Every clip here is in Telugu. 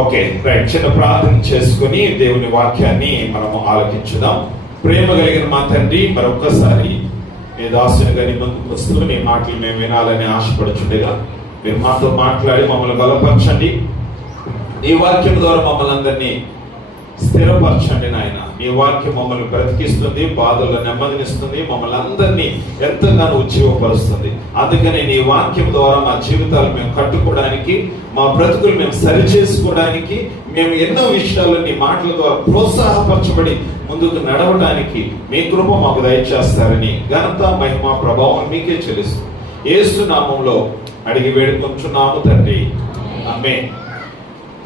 ఓకే రైట్, చిన్న ప్రార్థన చేసుకుని దేవుని వాక్యాన్ని మనము ఆలకించుదాం. ప్రేమ కలిగిన మా తండ్రి, మరొక్కసారి మీ దాసునిగా నీ ముందుకు వస్తూ నీ మాటలు మేము వినాలని ఆశపడుచుండగా మీరు మాతో మాట్లాడి మమ్మల్ని బలపరచండి. నీ వాక్యం ద్వారా మమ్మల్ని అందరినీ స్థిరపరచండి నాయన. నీ వాక్యం మమ్మల్ని బ్రతికిస్తుంది, బాధల్లో నెమ్మదినిస్తుంది, మమ్మల్ని అందరినీ ఎంతగానో ఉజ్జీవపరుస్తుంది. అందుకని నీ వాక్యం ద్వారా మా జీవితాలు మేము కట్టుకోవడానికి, మా బ్రతుకులు మేము సరిచేసుకోవడానికి, మేము ఎన్నో విషయాలు నీ మాటల ద్వారా ప్రోత్సాహపరచబడి ముందుకు నడవడానికి మీ కృప మాకు దయచేస్తారని ఘనత, మహిమ, ప్రభావం మీకే చెల్లిస్తుంది. యేసు నామములో అడిగి వేడుకొంచున్నాము తండ్రి, ఆమేన్.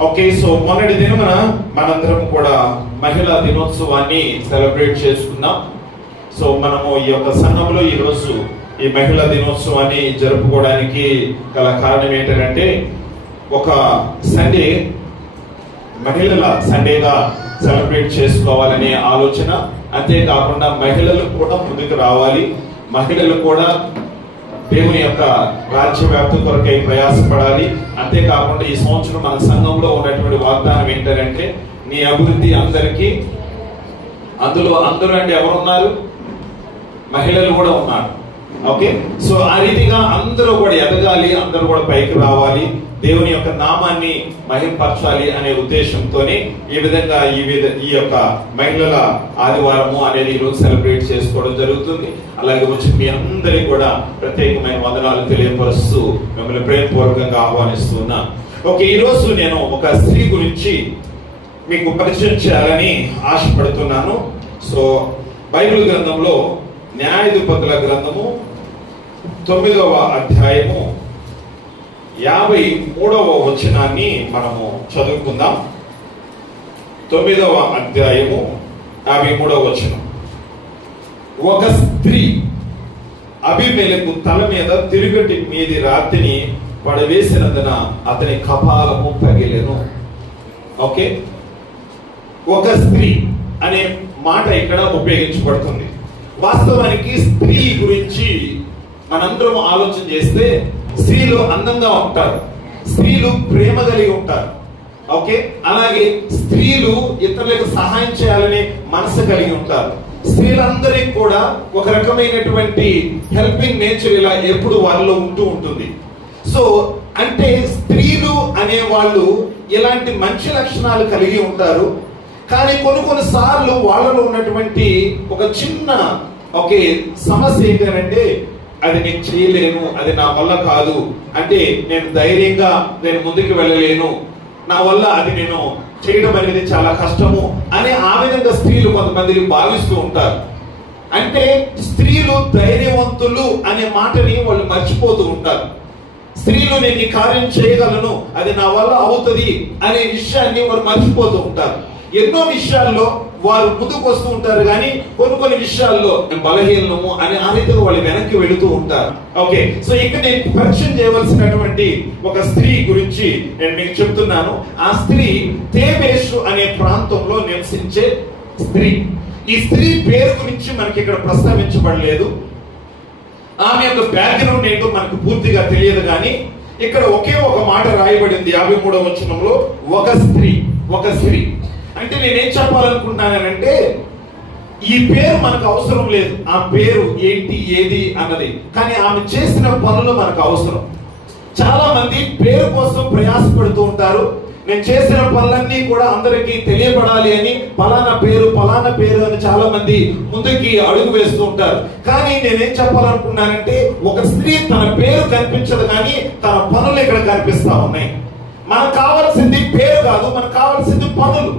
ఓకే, సో మొన్నటి దినమున మనందరం కూడా మహిళా దినోత్సవాన్ని సెలబ్రేట్ చేసుకున్నాం. సో మనము ఈ యొక్క సంఘంలో ఈరోజు ఈ మహిళా దినోత్సవాన్ని జరుపుకోవడానికి గల కారణం ఏంటంటే, ఒక సండే మహిళల సండేగా సెలబ్రేట్ చేసుకోవాలనే ఆలోచన. అంతేకాకుండా మహిళలు కూడా ముందుకు రావాలి, మహిళలు కూడా దేవుని యొక్క రాజ్య వ్యాప్తి కొరకై ప్రయాసపడాలి. అంతేకాకుండా ఈ సంవత్సరం మన సంఘంలో ఉన్నటువంటి వాగ్దానం ఏంటంటే, నీ అభివృద్ధి అందరికీ. అందులో అందరూ అంటే ఎవరున్నారు? మహిళలు కూడా ఉన్నారు. ఓకే, సో ఆ రీతిగా అందరూ కూడా ఎదగాలి, అందరూ కూడా పైకి రావాలి, దేవుని యొక్క నామాన్ని మహింపరచాలి అనే ఉద్దేశంతోనే ఈ విధంగా ఈ యొక్క మహిళల ఆదివారము అనేది ఈరోజు సెలబ్రేట్ చేసుకోవడం జరుగుతుంది. అలాగే వచ్చి మీ అందరికీ కూడా ప్రత్యేకమైన వందనాలు తెలియపరుస్తూ మిమ్మల్ని ప్రేమపూర్వకంగా ఆహ్వానిస్తున్నా. ఓకే, ఈరోజు నేను ఒక స్త్రీ గురించి మీకు పరిచయం చేయాలని ఆశపడుతున్నాను. సో బైబిల్ గ్రంథంలో న్యాయాధిపతుల గ్రంథము 9వ అధ్యాయము 53వ వచనాన్ని మనము చదువుకుందాం. 9వ అధ్యాయము 53వ వచనం. ఒక స్త్రీ అబీమెలెకు తల మీద తిరుగటి మీది రాతిని పడవేసినందున అతని కపాలము పగిలెను. ఓకే, ఒక స్త్రీ అనే మాట ఇక్కడ ఉపయోగించబడుతుంది. వాస్తవానికి స్త్రీ గురించి మనందరం ఆలోచన చేస్తే, స్త్రీలు అందంగా ఉంటారు, స్త్రీలు ప్రేమ కలిగి ఉంటారు. ఓకే, అలాగే స్త్రీలు ఇతరులకు సహాయం చేయాలనే మనసు కలిగి ఉంటారు. స్త్రీలందరికీ కూడా ఒక రకమైనటువంటి హెల్పింగ్ నేచర్ ఇలా ఎప్పుడు వాళ్ళలో ఉంటూ ఉంటుంది. సో అంటే స్త్రీలు అనే వాళ్ళు ఇలాంటి మంచి లక్షణాలు కలిగి ఉంటారు. కానీ కొన్ని సార్లు వాళ్ళలో ఉన్నటువంటి ఒక చిన్న సమస్య ఏంటంటే, అది నేను చేయలేను, అది నా వల్ల కాదు, అంటే నేను ధైర్యంగా నేను ముందుకు వెళ్ళలేను, నా వల్ల అది నేను చేయడం అనేది చాలా కష్టము అని ఆ విధంగా స్త్రీలు కొంతమంది భావిస్తూ ఉంటారు. అంటే స్త్రీలు ధైర్యవంతులు అనే మాటని వాళ్ళు మర్చిపోతూ ఉంటారు. స్త్రీలు నేను ఈ కార్యం చేయగలను, అది నా వల్ల అవుతుంది అనే విషయాన్ని వాళ్ళు మర్చిపోతూ ఉంటారు. ఎన్నో విషయాల్లో వారు ముందుకు వస్తూ ఉంటారు, కానీ కొన్ని విషయాల్లో బలహీనము అని ఆ రీతిగా వాళ్ళు వెనక్కి వెళుతూ ఉంటారు. ఓకే, సో ఇక్కడ నేను పరిచయం చేయవలసినటువంటి ఒక స్త్రీ గురించి నేను మీకు చెప్తున్నాను. ఆ స్త్రీ తేబేషు అనే ప్రాంతంలో నివసించే స్త్రీ. ఈ స్త్రీ పేరు గురించి మనకి ఇక్కడ ప్రస్తావించబడలేదు. ఆమె యొక్క బ్యాక్గ్రౌండ్ ఏంటో మనకు పూర్తిగా తెలియదు, కానీ ఇక్కడ ఒకే ఒక మాట రాయబడింది 53వ వచనంలో, ఒక స్త్రీ. అంటే నేనేం చెప్పాలనుకుంటున్నానంటే, ఈ పేరు మనకు అవసరం లేదు, ఆ పేరు ఏంటి ఏది అన్నది, కానీ ఆమె చేసిన పనులు మనకు అవసరం. చాలా మంది పేరు కోసం ప్రయాసపడుతూ ఉంటారు. నేను చేసిన పనులన్నీ కూడా అందరికీ తెలియబడాలి అని పలానా పేరు అని చాలా మంది ముందుకి అడుగు వేస్తూ ఉంటారు. కానీ నేనేం చెప్పాలనుకున్నానంటే, ఒక స్త్రీ తన పేరు కనిపించదు, కానీ తన పనులు ఇక్కడ కనిపిస్తా ఉన్నాయి. మనకు కావాల్సింది పేరు కాదు, మనకు కావాల్సింది పనులు.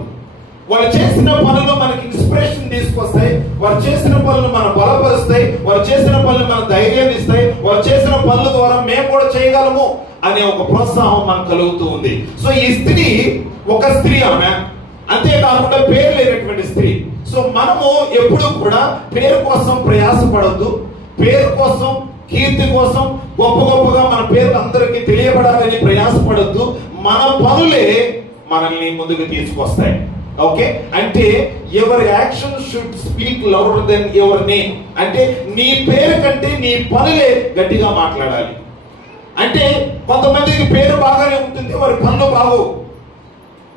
వాళ్ళు చేసిన పనులు మనకి ఇన్స్పిరేషన్ తీసుకొస్తాయి, వారు చేసిన పనులు మనం బలపరుస్తాయి, వారు చేసిన పనులు మన ధైర్యాన్ని ఇస్తాయి, వారు చేసిన పనుల ద్వారా మేము కూడా చేయగలము అనే ఒక ప్రోత్సాహం మనకు కలుగుతూ ఉంది. సో ఈ స్త్రీ ఒక స్త్రీ, ఆమె అంతేకాకుండా పేరు లేనటువంటి స్త్రీ. సో మనము ఎప్పుడు కూడా పేరు కోసం ప్రయాసపడద్దు, పేరు కోసం, కీర్తి కోసం గొప్పగా మన పేరు అందరికీ తెలియబడాలని ప్రయాసపడద్దు. మన పనులే మనల్ని ముందుకు తీసుకొస్తాయి. ఓకే, అంటే your action should speak louder than your name. అంటే నీ పేరు కంటే నీ పనులే గట్టిగా మాట్లాడాలి. అంటే కొంతమందికి పేరు బాగానే ఉంటుంది, వారి పనులు బాగోవు.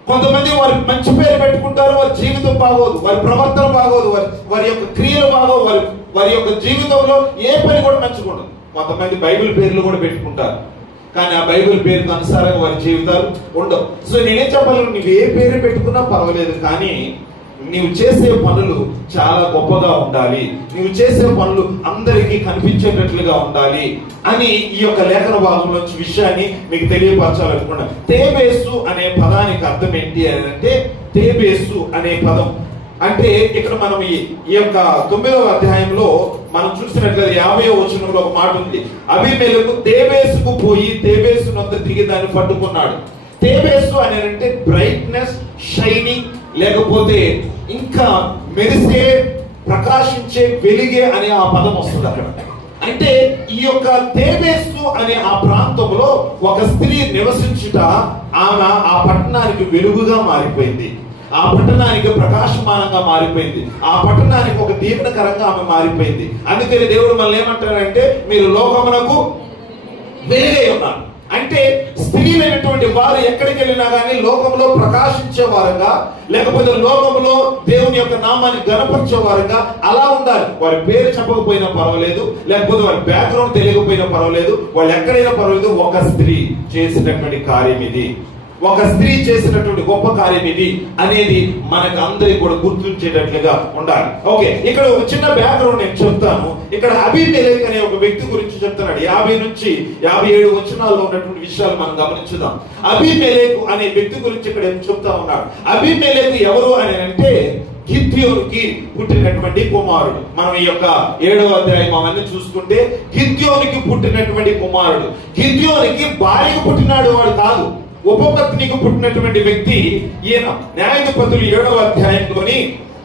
కొంతమంది వారి మంచి పేరు పెట్టుకుంటారు, వారి జీవితం బాగోదు, వారి ప్రవర్తన బాగోదు, వారి యొక్క క్రియలు బాగోదు, వారి యొక్క జీవితంలో ఏ పని కూడా మంచిగా ఉండదు. కొంతమంది బైబిల్ పేర్లు కూడా పెట్టుకుంటారు, కానీ ఆ బైబిల్ పేరుకు అనుసారంగా వారి జీవితాలు ఉండవు. సో నేనేం చెప్పాలి, నువ్వు ఏ పేరు పెట్టుకున్నా పర్వాలేదు, కానీ నీవు చేసే పనులు చాలా గొప్పగా ఉండాలి, నీవు చేసే పనులు అందరికీ కనిపించేటట్లుగా ఉండాలి అని ఈ యొక్క లేఖన భాగంలోంచి విషయాన్ని మీకు తెలియపరచాలనుకున్నా. తేబేసు అనే పదానికి అర్థం ఏంటి అని అంటే, తేబేసు అనే పదం అంటే ఇక్కడ మనం ఈ యొక్క 9వ అధ్యాయంలో మనం చూసినట్లయితే 50వ వచనంలో ఒక మాట ఉంది. అబీమెలెకు తేబేసుకు పోయి తేబేసునంత దిగి దాన్ని పట్టుకున్నాడు. తేబేసు అని అంటే బ్రైట్నెస్, షైనింగ్, లేకపోతే ఇంకా మెరిసే, ప్రకాశించే, వెలిగే అనే ఆ పదం వస్తుంది అక్కడ. అంటే ఈ యొక్క తేబేసు అనే ఆ ప్రాంతంలో ఒక స్త్రీ నివసించుట, ఆమె ఆ పట్టణానికి వెలుగుగా మారిపోయింది, ఆ పట్టణానికి ప్రకాశమానంగా మారిపోయింది, ఆ పట్టణానికి ఒక దీవెనకరంగా ఆమె మారిపోయింది. అందుకని దేవుడు మనల్ని ఏమంటారంటే, మీరు లోకమునకు వెలుగై ఉన్నారు. అంటే స్త్రీలైనటువంటి వారు ఎక్కడికి వెళ్ళినా కానీ లోకంలో ప్రకాశించే వారుగా, లేకపోతే లోకంలో దేవుని యొక్క నామాన్ని గణపరిచే వారుగా అలా ఉండాలి. వారి పేరు చెప్పకపోయినా పర్వాలేదు, లేకపోతే వారి బ్యాక్గ్రౌండ్ తెలియకపోయినా పర్వాలేదు, వాళ్ళు ఎక్కడైనా పర్వాలేదు, ఒక స్త్రీ చేసినటువంటి కార్యం ఇది, ఒక స్త్రీ చేసినటువంటి గొప్ప కార్యం ఇది అనేది మనకు అందరికి కూడా గుర్తుంచేటట్లుగా ఉండాలి. ఓకే, ఇక్కడ ఒక చిన్న బ్యాక్గ్రౌండ్ నేను చెప్తాను. ఇక్కడ అబీమెలెకు అనే ఒక వ్యక్తి గురించి చెప్తున్నాడు. 50 నుంచి 57 వచనాల్లో ఉన్నటువంటి విషయాలు మనం గమనించుదాం. అబీమెలెకు అనే వ్యక్తి గురించి ఇక్కడ చెప్తా ఉన్నాడు. అబీమెలెకు ఎవరు అని అంటే, గిద్యోనుకి పుట్టినటువంటి కుమారుడు. మనం ఈ యొక్క 7వ అధ్యాయం అవన్నీ చూసుకుంటే గిద్యోనుకి పుట్టినటువంటి కుమారుడు. గిద్యోనుకి భార్యకు పుట్టినాడు వాడు కాదు, ఉపపత్నికి పుట్టినటువంటి వ్యక్తి ఈయన. న్యాయాధిపతులు 7వ అధ్యాయంలోని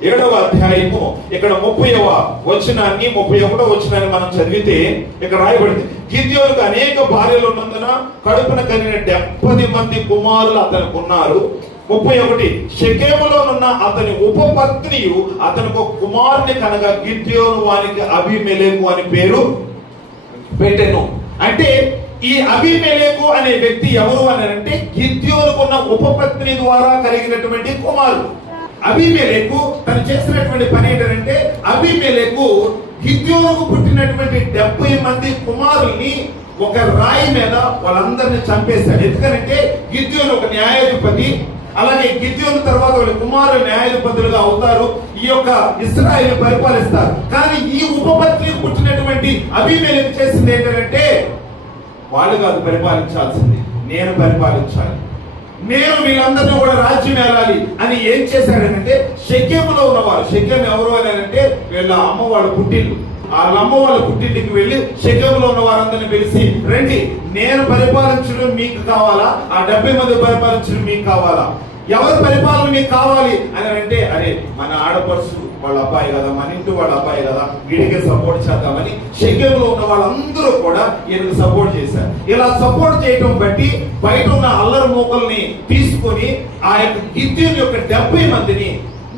7వ అధ్యాయము ఇక్కడ 30వ వచనాన్ని 31వ వచనాన్ని మనం చదివితే ఇక్కడ రాయబడింది, గిద్యోనుకు అనేక భార్యలు ఉన్నందున కడుపున కలిగిన 70 మంది కుమారులు అతనికి ఉన్నారు. 31 షెకెములోనున్న అతని ఉపపత్నియు అతనికి ఒక కుమారుని కనగా గిద్యోను వానికి అబీమెలెకు అని పేరు పెట్టెను. అంటే ఈ అబీమెలెకు అనే వ్యక్తి ఎవరు అని అంటే, గిద్యోనుకున్న ఉపపత్ని ద్వారా కలిగినటువంటి కుమారుడు. అబీమెలెకు తను చేసినటువంటి పని ఏంటంటే, అబీమెలెకు గిద్యోనుకు పుట్టినటువంటి 70 మంది కుమారుల్ని ఒక రాయి మీద వాళ్ళందరినీ చంపేశాడు. ఎందుకంటే గిద్యోను ఒక న్యాయాధిపతి, అలాగే గిద్యోను తర్వాత వాళ్ళ కుమారులు న్యాయాధిపతులుగా అవుతారు, ఈ యొక్క ఇశ్రాయేలు పరిపాలిస్తారు. కానీ ఈ ఉపపత్ని పుట్టినటువంటి అబీమెలెకు చేసింది ఏంటంటే, వాళ్ళు కాదు పరిపాలించాల్సింది, నేను పరిపాలించాలి, నేను వీళ్ళందరినీ కూడా రాజ్యం ఏలాలి అని ఏం చేశాడనంటే, షెకెములో ఉన్నవారు, షెకెము ఎవరు అని అంటే వీళ్ళ అమ్మ వాళ్ళ పుట్టిల్లు, వాళ్ళ అమ్మ వాళ్ళ పుట్టింటికి వెళ్ళి షెకెములో ఉన్న వారందరినీ పిలిచి, రండి, నేను పరిపాలించడం మీకు కావాలా, ఆ 70 మంది పరిపాలించడం మీకు కావాలా, ఎవరి పరిపాలన మీకు కావాలి అని అంటే, అరే మన ఆడపడుచు వాళ్ళ అబ్బాయి కదా, మన ఇంటి వాళ్ళ అబ్బాయి కదా, వీడికి సపోర్ట్ చేద్దామని షెకెములో ఉన్న వాళ్ళందరూ కూడా ఈయనకు సపోర్ట్ చేశారు. ఇలా సపోర్ట్ చేయటం బట్టి బయట ఉన్న అల్లరి మూకల్ని తీసుకొని ఆ యొక్క గిద్యోను యొక్క 70 మందిని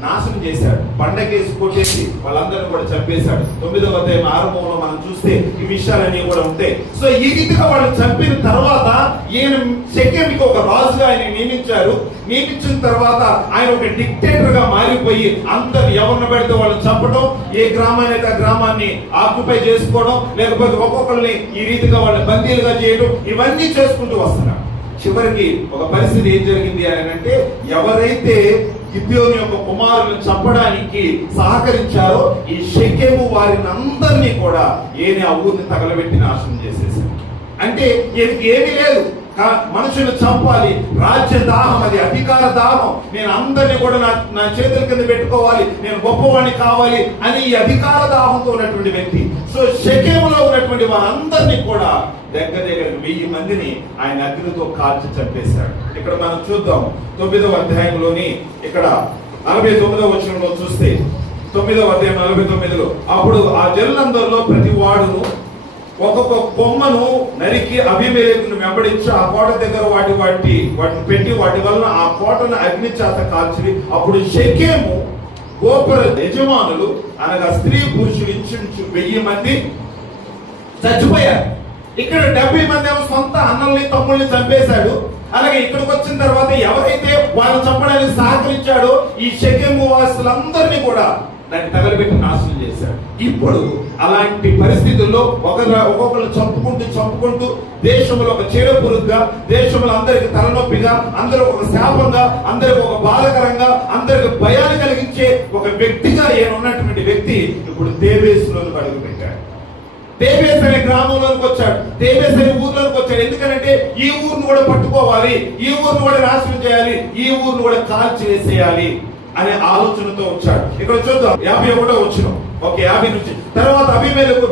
నాశనం చేశాడు, పండగేసి కొట్టేసి వాళ్ళందరినీ కూడా చంపేశాడు. 9వ అధ్యాయం ఆరంభంలో మనం చూస్తే ఈ విషయాలన్నీ కూడా ఉంటాయి. సో ఈ రీతిగా వాళ్ళు చంపిన తర్వాత ఈయన షెకెముకి ఒక రాజుగా ఆయన నియమించారు. నియమించిన తర్వాత ఆయన ఒక డిక్టేటర్ గా మారిపోయి అందరు ఎవరిని పెడితే వాళ్ళని చంపడం, ఏ గ్రామాన్ని అయితే ఆ గ్రామాన్ని ఆక్యుపై చేసుకోవడం, లేకపోతే ఒక్కొక్కరిని ఈ రీతిగా వాళ్ళని బందీలుగా చేయడం, ఇవన్నీ చేసుకుంటూ వస్తున్నారు. చివరికి ఒక పరిస్థితి ఏం జరిగింది అని అంటే, ఎవరైతే గిద్యోను యొక్క కుమారులను చంపడానికి సహకరించారో ఈ షెకెము వారిని అందరినీ కూడా ఆ ఊరిని తగలబెట్టి నాశనం చేసేసారు. అంటే ఈయనకి ఏమీ లేదు, మనుషులు చంపాలి, రాజ్య దాహం, అది అధికార దాహం, నేను అందరినీ కూడా నా చేతుల కింద పెట్టుకోవాలి, నేను గొప్పవాణ్ణి కావాలి అని ఈ అధికార దాహంతో ఉన్నటువంటి వ్యక్తి. సో షెకెములో ఉన్నటువంటి వారందరినీ కూడా దగ్గర 1000 మందిని ఆయన అగ్నితో కాల్చి చంపేశాడు. ఇక్కడ మనం చూద్దాం 9వ అధ్యాయంలోని ఇక్కడ 49వ వచనంలో చూస్తే, 9వ అధ్యాయం 49లో, అప్పుడు ఆ జనులందరిలో ప్రతి వాడును ఒక్కొక్క కొమ్మను నరికి అబీమెలెకును వెంబడించి ఆ కోట దగ్గర వాటిని పెట్టి వాటి వలన ఆ కోటను అగ్ని చేత కాల్చి, అప్పుడు షెకెము గోపుర యజమానులు అనగా స్త్రీ పురుషులు ఇంచుమించు 1000 మంది చచ్చిపోయారు. ఇక్కడ 70 మంది ఏమో సొంత అన్నల్ని తమ్ముల్ని చంపేశాడు. అలాగే ఇక్కడికి వచ్చిన తర్వాత ఎవరైతే వాళ్ళని చంపడానికి సహకరించాడో ఈ షెకెము వాసులందరినీ కూడా దాన్ని తగలబెట్టి నాశనం చేశాడు. ఇప్పుడు అలాంటి పరిస్థితుల్లో ఒక్కొక్కరు చంపుకుంటూ దేశంలో ఒక చీడపురుగుగా, దేశంలో అందరికి తలనొప్పిగా, అందరూ ఒక శాపంగా, అందరికి ఒక బాధకరంగా, అందరికి భయాన్ని కలిగించే ఒక వ్యక్తిగా ఉన్నటువంటి వ్యక్తి ఇప్పుడు తేబేసులోకి అడుగు పెట్టాడు. తేబేస్ అనే గ్రామంలోకి వచ్చాడు, తేబేస్ అనే ఊర్లోకి వచ్చాడు. ఎందుకంటే ఈ ఊరిని కూడా పట్టుకోవాలి, ఈ ఊరిని కూడా నాశనం చేయాలి, ఈ ఊరిని కూడా కాల్చి వేసేయాలి అనే ఆలోచనతో వచ్చాడు. ఇక్కడ చూద్దాం 51వ వచనం. ఓకే, 50 నుంచి తర్వాత అబీమెలెకు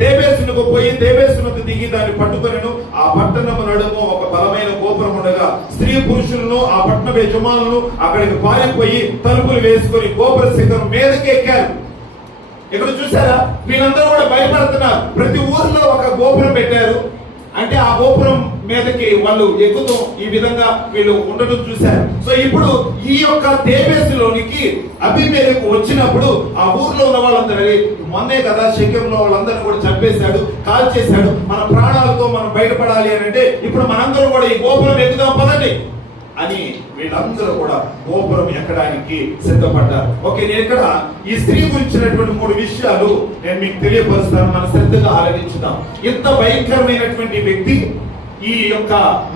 తేబేసునకు పోయి తేబేసునకు దిగి దాన్ని పట్టుకొనెను. ఆ పట్టణము నడుము ఒక బలమైన గోపురం ఉండగా స్త్రీ పురుషులను ఆ పట్టణ యజమానులను అక్కడికి పారిపోయి తలుపులు వేసుకొని గోపుర శిఖరం మీదకి ఎక్కారు. ఇక్కడ చూసారా, వీళ్ళందరూ కూడా భయపడుతున్నారు. ప్రతి ఊరిలో ఒక గోపురం పెట్టారు. అంటే ఆ గోపురం మీదకి వాళ్ళు ఎక్కుతూ ఈ విధంగా వీళ్ళు ఉండటం చూశారు. సో ఇప్పుడు ఈ యొక్క తేబేసులోనికి అబీమెలెకు వచ్చినప్పుడు ఆ ఊర్లో ఉన్న వాళ్ళందరూ, మొన్నే కదా షెకెంలో వాళ్ళందరినీ కూడా చంపేశాడు, కాల్ చేశాడు, మన ప్రాణాలతో మనం బయటపడాలి అని అంటే ఇప్పుడు మనందరూ కూడా ఈ గోపురం ఎక్కుదాం పదండి అని వీళ్ళందరూ కూడా గోపురం ఎక్కడానికి సిద్ధపడ్డారు. ఓకే, నేను ఇక్కడ ఈ స్త్రీ గురించినటువంటి 3 విషయాలు నేను మీకు తెలియపరుస్తాను. మనం శ్రద్ధగా ఆలోచించుదాం. ఇంత భయంకరమైనటువంటి వ్యక్తి, ఈ యొక్క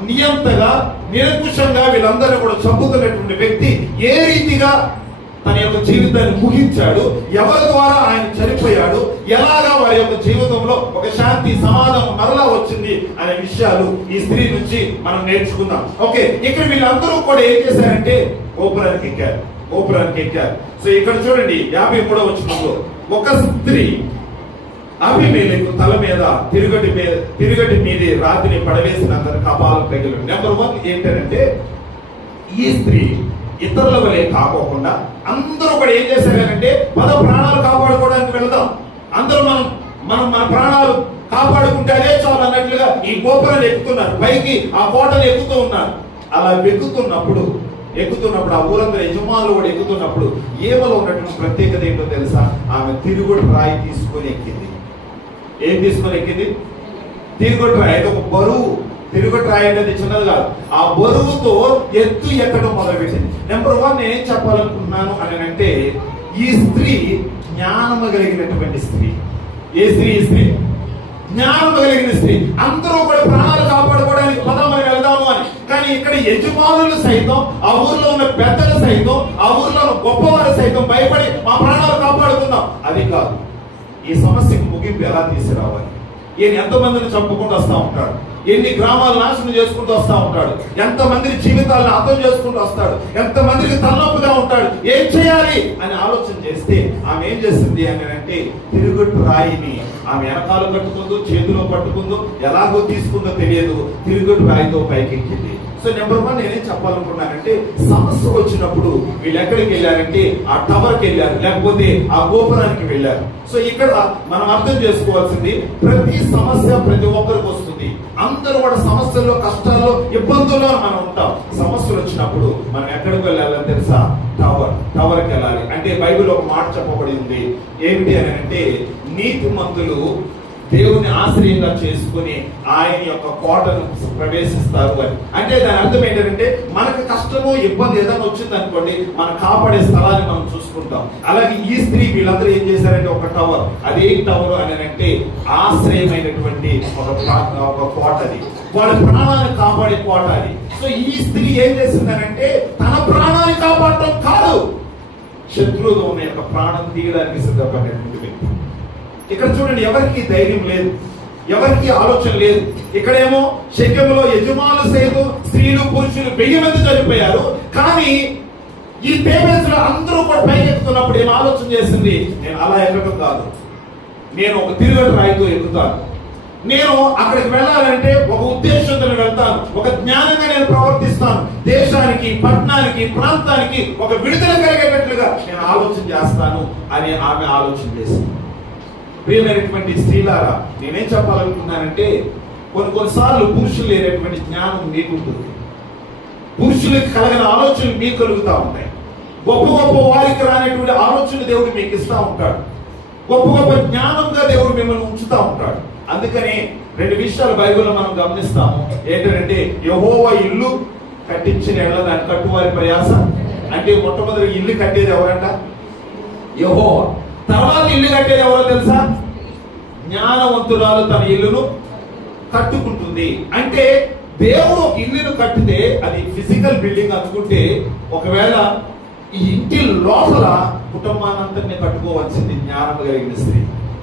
నియంతగా నిరంకుశంగా వీళ్ళందరూ కూడా చంపుతున్నటువంటి వ్యక్తి ఏ రీతిగా తన యొక్క జీవితాన్ని ముగించాడు, ఎవరి ద్వారా ఆయన చనిపోయాడు, ఎలాగా వారి యొక్క జీవితంలో ఒక శాంతి సమాధానం మరలా వచ్చింది అనే విషయాలు ఈ స్త్రీ నుంచి మనం నేర్చుకుందాం. ఓకే, ఇక్కడ వీళ్ళందరూ కూడా ఏం చేశారంటే గోపురానికి ఎక్కారు. సో ఇక్కడ చూడండి 53వ వచనంలో, ఒక స్త్రీ అబీమెలెకు తల మీద తిరుగటి మీదే రాతిని పడవేసినంత కపాలం తగిలి. నెంబర్ 1 ఏంటంటే ఈ స్త్రీ ఇతరుల వలె కాకోకుండా అందరూ కూడా ఏం చేశారంటే మన ప్రాణాలు కాపాడుకోవడానికి వెళదాం, అందరూ మనం మన ప్రాణాలు కాపాడుకుంటే అదే చాలు అన్నట్లుగా ఈ గోపురాలు ఎక్కుతున్నారు, పైకి ఆ కోటలు ఎక్కుతూ ఉన్నారు. అలా ఎక్కుతున్నప్పుడు ఆ ఊరందరూ యజమానులు కూడా ఎక్కుతున్నప్పుడు ఏమలో ఉన్నటువంటి ప్రత్యేకత ఏంటో తెలుసా? ఆమె తిరుగుడు రాయి తీసుకొని ఎక్కింది. ఏం తీసుకొని ఎక్కింది? తిరుగుడు రాయి. ఒక బరువు. తిరుగుడు రాయి అనేది చిన్నది కాదు. ఆ బరువుతో ఎత్తు ఎక్కడం మొదలుపెట్టింది. నెంబర్ 1 నేనేం చెప్పాలనుకుంటున్నాను అని అంటే, ఈ స్త్రీ జ్ఞానము కలిగినటువంటి స్త్రీ. ఏ స్త్రీ? ఈ స్త్రీ జ్ఞానము కలిగిన స్త్రీ. అందరూ కూడా ప్రాణాలు కాపాడుకోవడానికి పదమని వెళ్దాము అని. కానీ ఇక్కడ యజమానులు సైతం, ఆ ఊర్లో ఉన్న పెద్దలు సైతం, ఆ ఊర్లో ఉన్న గొప్పవారు సైతం భయపడి మా ప్రాణాలు కాపాడుకుందాం అది కాదు. ఈ సమస్యకు ముగింపు ఎలా తీసుకురావాలి? ఈయన ఎంతమందిని చంపుకుంటూ వస్తూ ఉంటాడు, ఎన్ని గ్రామాలు నాశనం చేసుకుంటూ వస్తూ ఉంటాడు, ఎంతమంది జీవితాలను అర్థం చేసుకుంటూ వస్తాడు, ఎంతమందికి తలనొప్పిగా ఉంటాడు, ఏం చేయాలి అని ఆలోచన చేస్తే ఆమె ఏం చేస్తుంది అని అంటే, తిరుగుడు రాయిని ఆమె వెనకాలు కట్టుకుందో చేతిలో పట్టుకుందో ఎలాగో తీసుకుందో తెలియదు, తిరుగుడు రాయితో పైకెక్కింది. సో నెంబర్ 1 నేనేం చెప్పాలనుకున్నానంటే, సమస్య వచ్చినప్పుడు వీళ్ళు ఎక్కడికి వెళ్ళారంటే ఆ టవర్కి వెళ్ళారు, లేకపోతే ఆ గోపురానికి వెళ్ళారు. సో ఇక్కడ మనం అర్థం చేసుకోవాల్సింది, ప్రతి సమస్య ప్రతి ఒక్కరికి వస్తుంది. అందరూ కూడా సమస్యల్లో, కష్టాల్లో, ఇబ్బందుల్లో మనం ఉంటాం. సమస్యలు వచ్చినప్పుడు మనం ఎక్కడికి వెళ్ళాలని తెలుసా? టవర్కి వెళ్ళాలి. అంటే బైబిల్ ఒక మాట చెప్పబడి ఉంది. ఏమిటి అని అంటే, నీతిమంతులు దేవుని ఆశ్రయంగా చేసుకుని ఆయన యొక్క కోటను ప్రవేశిస్తారు అని. అంటే దాని అర్థం ఏంటంటే, మనకు కష్టము ఇబ్బంది ఏదైనా వచ్చింది అనుకోండి, మనం కాపాడే స్థలాన్ని మనం చూసుకుంటాం. అలాగే ఈ స్త్రీ వీళ్ళందరూ ఏం చేశారంటే ఒక టవర్. అది ఏ టవర్ అని అంటే, ఆశ్రయమైనటువంటి ఒక కోటది, వాళ్ళ ప్రాణాన్ని కాపాడే కోట అది. సో ఈ స్త్రీ ఏం చేసిందనంటే, తన ప్రాణాన్ని కాపాడటం కాదు, శత్రువుగా ఉన్న యొక్క ప్రాణం తీయడానికి సిద్ధపడినటువంటి వ్యక్తి. ఇక్కడ చూడండి, ఎవరికి ధైర్యం లేదు, ఎవరికి ఆలోచన లేదు. ఇక్కడేమో షెకెములో యజమానులు సైతం స్త్రీలు పురుషులు 1000 మంది చనిపోయారు. కానీ ఈ తేబేసులో అందరూ కూడా పైకెక్కుతున్నప్పుడు ఏం ఆలోచన చేసింది? నేను అలా ఎక్కడం కాదు, నేను ఒక తిరుగుడు రాయితో ఎక్కుతాను. నేను అక్కడికి వెళ్ళాలంటే ఒక ఉద్దేశంతో వెళ్తాను, ఒక జ్ఞానంగా నేను ప్రవర్తిస్తాను, దేశానికి, పట్టణానికి, ప్రాంతానికి ఒక విడుదల కలిగేటట్లుగా నేను ఆలోచన చేస్తాను అని ఆమె ఆలోచన చేసింది. ప్రియమైనటువంటి స్త్రీలారా, నేనేం చెప్పాలనుకున్నానంటే, కొన్నిసార్లు పురుషులు లేనటువంటి జ్ఞానం మీకుంటుంది, పురుషులకు కలిగిన ఆలోచనలు మీకు కలుగుతూ ఉంటాయి. గొప్ప గొప్ప వారికి రానటువంటి ఆలోచనలు దేవుడు మీకు ఇస్తూ ఉంటాడు, గొప్ప గొప్ప జ్ఞానంగా దేవుడు మిమ్మల్ని ఉంచుతూ ఉంటాడు. అందుకని 2 విషయాలు బైబిల్లో మనం గమనిస్తాము. ఏంటంటే, యెహోవా ఇల్లు కట్టించిన ఎడల దాని కట్టువారి ప్రయాస. అంటే మొట్టమొదటి ఇల్లు కట్టేది ఎవరంట? యెహోవా. తర్వాత ఇల్లు కట్టేది ఎవరో తెలుసా? జ్ఞానవంతురాలు తన ఇల్లును కట్టుకుంటుంది. అంటే దేవుడు ఒక ఇల్లును కట్టితే అది ఫిజికల్ బిల్డింగ్ అనుకుంటే, ఒకవేళ ఈ ఇంటి లోపల కుటుంబానంతటిని కట్టుకోవాల్సింది జ్ఞానం కలిగిన స్త్రీ.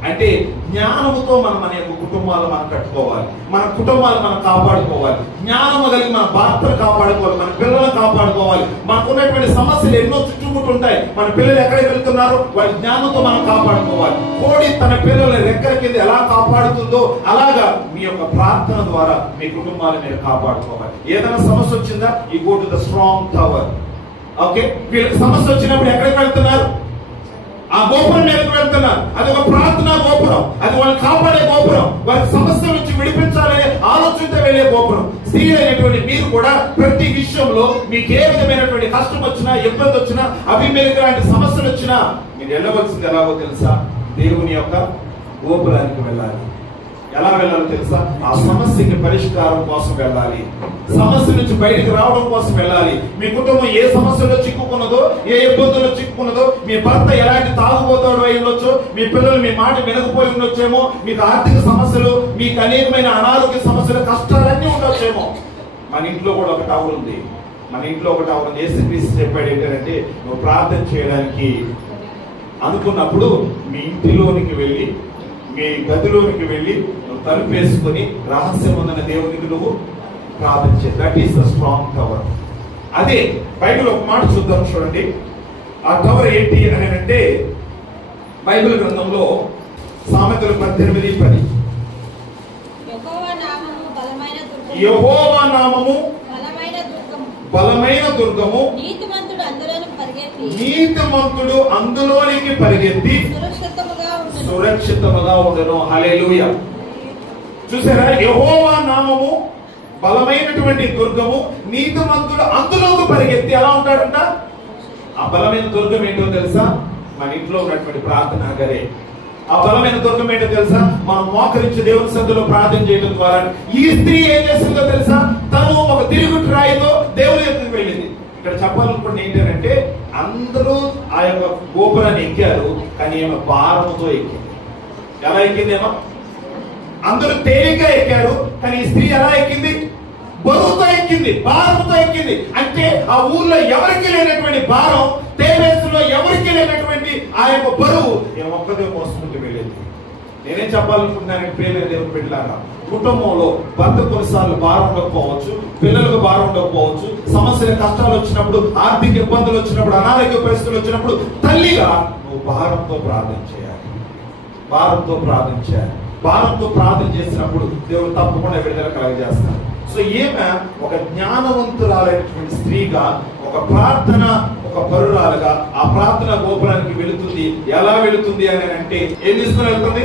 అంటే జ్ఞానముతో మనం మన యొక్క కుటుంబాలు మనం కట్టుకోవాలి, మన కుటుంబాలు మనం కాపాడుకోవాలి, జ్ఞానము కలిగి మన భర్తను కాపాడుకోవాలి, మన పిల్లలను కాపాడుకోవాలి. మనకున్నటువంటి సమస్యలు ఎన్నో చుట్టుముట్టుంటాయి. మన పిల్లలు ఎక్కడికి వెళ్తున్నారు, వారి జ్ఞానంతో మనం కాపాడుకోవాలి. కోడి తన పిల్లల రెక్కల కింద ఎలా కాపాడుతుందో అలాగా మీ యొక్క ప్రార్థన ద్వారా మీ కుటుంబాలు మీరు కాపాడుకోవాలి. ఏదైనా సమస్య వచ్చిందా, ఈ go to the strong tower. Okay, వీళ్ళకి సమస్య వచ్చినప్పుడు ఎక్కడికి వెళ్తున్నారు? ఆ గోపురం మీదకి వెళ్తున్నారు. అది ఒక ప్రార్థనా గోపురం, అది వాళ్ళని కాపాడే గోపురం, వారి సమస్య నుంచి విడిపించాలనే ఆలోచనతో వెళ్లే గోపురం. స్త్రీ అయినటువంటి మీరు కూడా ప్రతి విషయంలో మీకు ఏ విధమైనటువంటి కష్టం వచ్చినా, ఇబ్బంది వచ్చినా, అభిమేలిక లాంటి సమస్యలు వచ్చినా మీరు వెళ్ళవలసింది ఎలాగో తెలుసా? దేవుని యొక్క గోపురానికి వెళ్ళాలి. ఎలా వెళ్ళాలో తెలుసా? ఆ సమస్యకి పరిష్కారం కోసం వెళ్ళాలి, సమస్య నుంచి బయటకు రావడం కోసం వెళ్ళాలి. మీ కుటుంబం ఏ సమస్యలో చిక్కుకున్నదో, ఏ ఇబ్బందుల్లో చిక్కుకున్నదో, మీ భర్త ఎలాంటి తాగుబోతాడు అయి ఉండొచ్చు, మీ పిల్లలు మీ మాట వినకపోయి ఉండొచ్చేమో, మీకు ఆర్థిక సమస్యలు, మీకు అనేకమైన అనారోగ్య సమస్యలు, కష్టాలన్నీ ఉండొచ్చేమో. మన ఇంట్లో కూడా ఒక టవర్ ఉంది. మన ఇంట్లో ఒక టవర్ ఉంది. యేసుక్రీస్తు చెప్పాడు ఏంటంటే, నువ్వు ప్రార్థన చేయడానికి అనుకున్నప్పుడు మీ ఇంటిలోనికి వెళ్ళి, మీ గదిలోనికి వెళ్ళి తలుపు వేసుకొని రహస్యమున్న దేవునికి నువ్వు ప్రార్థన చేయి. That is the strong tower. అదే బైబిల్ ఒక మాట చూద్దాం, చూడండి. ఆ టవర్ ఏంటి అని అంటే, బైబిల్ గ్రంథంలో సామెతలు 18:10 యెహోవా నామము బలమైన దుర్గము, నీతిమంతుడు అందులోనికి పరిగెత్తి సురక్షితముగా ఉండను. హల్లెలూయా. చూసారా? యెహోవా నామము బలమైనటువంటి దుర్గము, నీతిమంతుడు అందులోకి పరిగెత్తి ఎలా ఉంటాడంట? ఆ బలమైన దుర్గం ఏంటో తెలుసా? మన ఇంట్లో ఉన్నటువంటి ప్రార్థనా గదే. ఆ బలమైన దుర్గం ఏంటో తెలుసా? మనం మోకరించి దేవుని సన్నిధిలో ప్రార్థన చేయడం ద్వారా. ఈ స్త్రీ ఏం చేస్తుందో తెలుసా? తను ఒక తిరుగుడు రాయితో దేవుని దగ్గరికి వెళ్ళింది. ఇక్కడ చెప్పాలనుకుంటే ఏంటంటే, అందరూ ఆ యొక్క గోపురాన్ని ఎక్కారు, కానీ ఏమో భారముతో ఎక్కింది. ఎలా ఎక్కిందేమో? అందరూ తేలిగ్గా ఎక్కారు, కానీ ఈ స్త్రీ ఎలా ఎక్కింది? బరువుతో ఎక్కింది, భారంతో ఎక్కింది. అంటే ఆ ఊర్లో ఎవరికి లేనటువంటి భారం, దేవేశంలో ఎవరికి లేనటువంటి ఆ యొక్క బరువు ఒక్కదే మోసుకుంటూ వెళ్ళేది. నేనేం చెప్పాలనుకుంటున్నానంటే, ప్రియమైన దేవుని బిడ్డలారా, కుటుంబంలో భర్త కొన్నిసార్లు భారం ఉండకపోవచ్చు, పిల్లలకు భారం ఉండకపోవచ్చు, సమస్యలు కష్టాలు వచ్చినప్పుడు, ఆర్థిక ఇబ్బందులు వచ్చినప్పుడు, అనారోగ్య పరిస్థితులు వచ్చినప్పుడు తల్లిగా నువ్వు భారంతో ప్రార్థన చేయాలి. భారంతో ప్రార్థన చేయాలి. భారంతో ప్రార్థన చేసినప్పుడు దేవుడు తప్పకుండా విడుదల కలుగజేస్తాడు. సో ఈమె ఒక జ్ఞానవంతురాలైనటువంటి స్త్రీగా, ఒక ప్రార్థన, ఒక పరురాలుగా ఆ ప్రార్థన గోపురానికి వెళుతుంది. ఎలా వెళుతుంది అని అంటే, ఏం తీసుకుని వెళ్తుంది?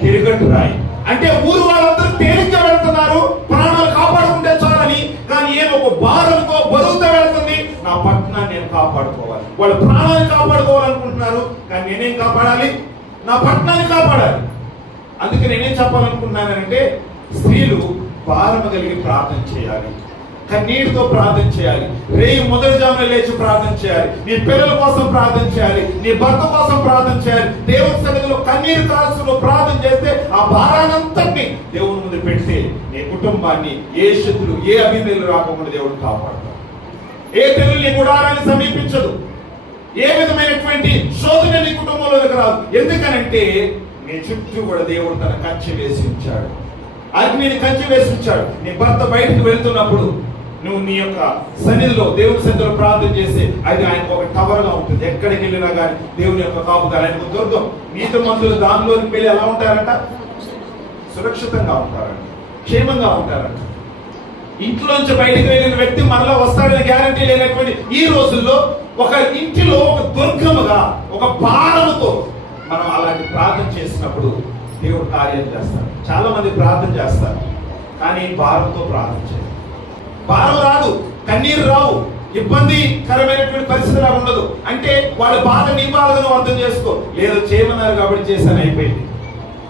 తిరుగట్టు రాయి. అంటే ఊరు వాళ్ళందరూ తేలిగ్గా వెళ్తున్నారు, ప్రాణాలు కాపాడుకుంటే చాలని. కానీ ఏమో ఒక భారంతో, బరువుతో వెళ్తుంది. నా పట్టణాన్ని నేను కాపాడుకోవాలి. వాళ్ళు ప్రాణాన్ని కాపాడుకోవాలనుకుంటున్నారు, కానీ నేనేం కాపాడాలి? నా పట్టణాన్ని కాపాడాలి. అందుకే నేనేం చెప్పాలనుకుంటున్నానంటే, స్త్రీలు భారము కలిగి ప్రార్థన చేయాలి, కన్నీటితో ప్రార్థన చేయాలి, రేయి మొదటి జామున లేచి ప్రార్థన చేయాలి, నీ పిల్లల కోసం ప్రార్థన చేయాలి, నీ భర్త కోసం ప్రార్థన చేయాలి. దేవుని సన్నిధిలో కన్నీరు కాల్చులో ప్రార్థన చేస్తే ఆ భారానంతటిని దేవుని ముందు పెడితే నీ కుటుంబాన్ని ఏ శత్రులు, ఏ అభిమేలు రాకుండా దేవుడు కాపాడతాడు. ఏ తెగులు నీ గుడారాన్ని సమీపించదు, ఏ విధమైనటువంటి శోధన నీ కుటుంబంలోకి రాదు. ఎందుకనంటే నీ చుట్టూ కూడా దేవుడు తన కంచె వేసి ఉంచాడు, అగ్నిని కంచె వేసి ఉంచాడు. నీ భర్త బయటకు వెళ్తున్నప్పుడు నువ్వు నీ యొక్క సన్నిధిలో, దేవుని సన్నిధిలో ప్రార్థన చేసి, అది ఆయనకు ఒక టవర్ గా ఉంటుంది. ఎక్కడికి వెళ్ళినా కానీ దేవుని యొక్క కాపుదల ఆయనకు దుర్గం. నీతిమంతులు దానిలోకి వెళ్ళి ఎలా ఉంటారంట? సురక్షితంగా ఉంటారంట, క్షేమంగా ఉంటారంట. ఇంట్లోంచి బయటకు వెళ్ళిన వ్యక్తి మరలా వస్తాడని గ్యారంటీ లేనటువంటి ఈ రోజుల్లో ఒక ఇంటిలో ఒక దుర్గముగా, ఒక భారముతో మనం అలాంటి ప్రార్థన చేసినప్పుడు దేవుడు కార్యం చేస్తాడు. చాలా మంది ప్రార్థన చేస్తారు, కానీ భారంతో ప్రార్థన చేయాలి. భారం రాదు, కన్నీరు రావు, ఇబ్బందికరమైనటువంటి పరిస్థితి అలా ఉండదు. అంటే వాళ్ళ బాధ నీ బాధను అర్థం చేసుకో, లేదో చేయమన్నారు కాబట్టి చేశాను, అయిపోయింది.